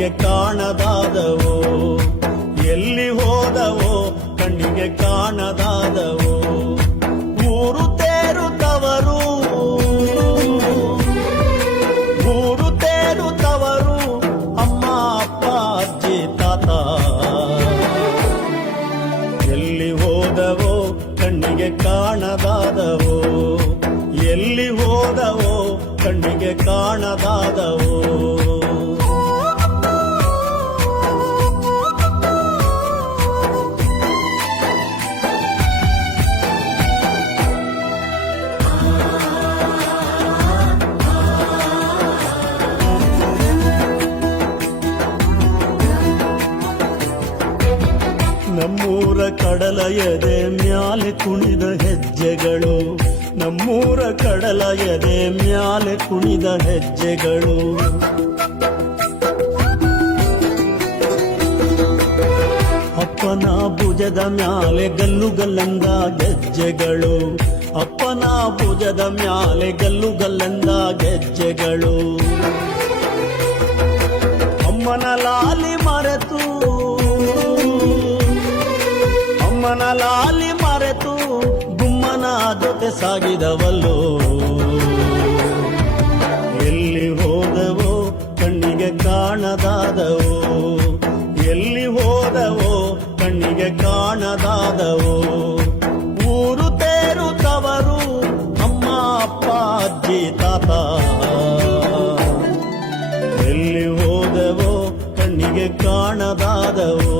ಕಣ್ಣಿಗೆ ಕಾಣದಾದವೋ, ಎಲ್ಲಿ ಹೋದವೋ ಕಣ್ಣಿಗೆ ಕಾಣದಾದವೋ. ಊರು ತೇರುತ್ತವರು, ಊರು ತೇರುತ್ತವರು, ಅಮ್ಮ ಅಪ್ಪ ಅಜ್ಜಿ ತಾತ. ಎಲ್ಲಿ ಹೋದವೋ ಕಣ್ಣಿಗೆ ಕಾಣದಾದವೋ, ಎಲ್ಲಿ ಹೋದವೋ ಕಣ್ಣಿಗೆ ಕಾಣದಾದವೋ. ನಮ್ಮೂರ ಕಡಲ ಎದೆ ಮ್ಯಾಲೆ ಕುಣಿದ ಹೆಜ್ಜೆಗಳು, ನಮ್ಮೂರ ಕಡಲ ಎದೆ ಮ್ಯಾಲೆ ಕುಣಿದ ಹೆಜ್ಜೆಗಳು. ಅಪ್ಪನ ಭುಜದ ಮ್ಯಾಲೆ ಗಲ್ಲು ಗಲ್ಲಂದ ಗೆಜ್ಜೆಗಳು, ಅಪ್ಪನ ಭುಜದ ಮ್ಯಾಲೆ ಗಲ್ಲು ಗಲ್ಲಂದ ಗೆಜ್ಜೆಗಳು. ಅಮ್ಮನ ಲಾಲಿ ಮರೆತು, ಅಮ್ಮನ ಲಾಲಿ ಮರೆತು ಗುಮ್ಮನ ಜೊತೆ ಸಾಗಿದವಲ್ಲೋ. ಎಲ್ಲಿ ಹೋದವೋ ಕಣ್ಣಿಗೆ ಕಾಣದಾದವೋ, ಎಲ್ಲಿ ಹೋದವೋ ಕಣ್ಣಿಗೆ ಕಾಣದಾದವೋ. ಊರು ತೇರುತ್ತವರು, ಅಮ್ಮ ಅಪ್ಪ ಅಜ್ಜಿ ತಾತ. ಎಲ್ಲಿ ಹೋದವೋ ಕಣ್ಣಿಗೆ ಕಾಣದಾದವೋ.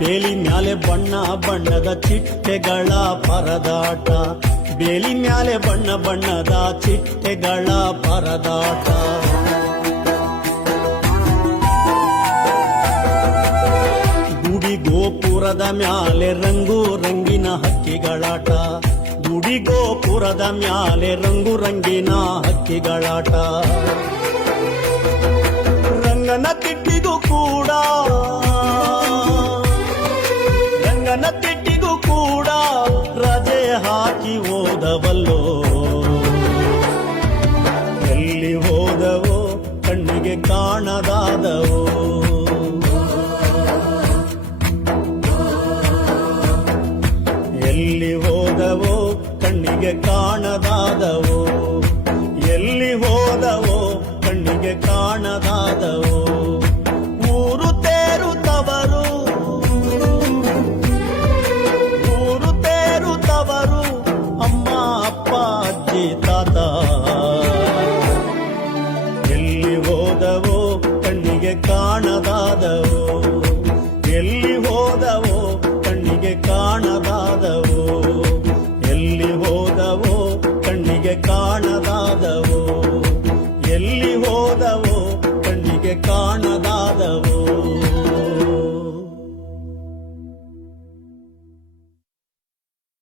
ಬೇಲಿ ಮ್ಯಾಲೆ ಬಣ್ಣ ಬಣ್ಣದ ಚಿಟ್ಟೆಗಳ ಪರದಾಟ, ಬೇಲಿ ಮ್ಯಾಲೆ ಬಣ್ಣ ಬಣ್ಣದ ಚಿಟ್ಟೆಗಳ ಪರದಾಟ. ಗುಡಿ ಗೋಪುರದ ಮ್ಯಾಲೆ ರಂಗು ರಂಗಿನ ಹಕ್ಕಿಗಳಾಟ, ಗುಡಿ ಗೋಪುರದ ಮ್ಯಾಲೆ ರಂಗು ರಂಗಿನ ಹಕ್ಕಿಗಳಾಟ. ರಂಗನ ತಿಟ್ಟಿಗೂ ಕೂಡ, ರಂಗನ ತಿಟ್ಟಿಗೂ ಕೂಡ ರಜೆ ಹಾಕಿ ಹೋದವಲ್ಲೋ. ಎಲ್ಲಿ ಹೋದವೋ ಕಣ್ಣಿಗೆ ಕಾಣದಾದವೋ, ಎಲ್ಲಿ ಹೋದವೋ ಕಣ್ಣಿಗೆ ಕಾಣದಾದವೋ, ಎಲ್ಲಿ ಹೋದವೋ ಕಣ್ಣಿಗೆ ಕಾಣದಾದವೋ. ಊರು ತೇರುತ್ತವರು, ಊರು ತೇರುತ್ತವರು, ಅಮ್ಮ ಅಪ್ಪ ಅಜ್ಜಿ ತಾತ. ಎಲ್ಲಿ ಹೋದವೋ ಕಣ್ಣಿಗೆ ಕಾಣದಾದವೋ, ಎಲ್ಲಿ ಹೋದವೋ ಕಣ್ಣಿಗೆ ಕಾಣದಾದವೋ, ಎಲ್ಲಿ ಹೋದವೋ ಕಣ್ಣಿಗೆ ಕಾಣದಾದವೋ, ಎಲ್ಲಿ ಹೋದವೋ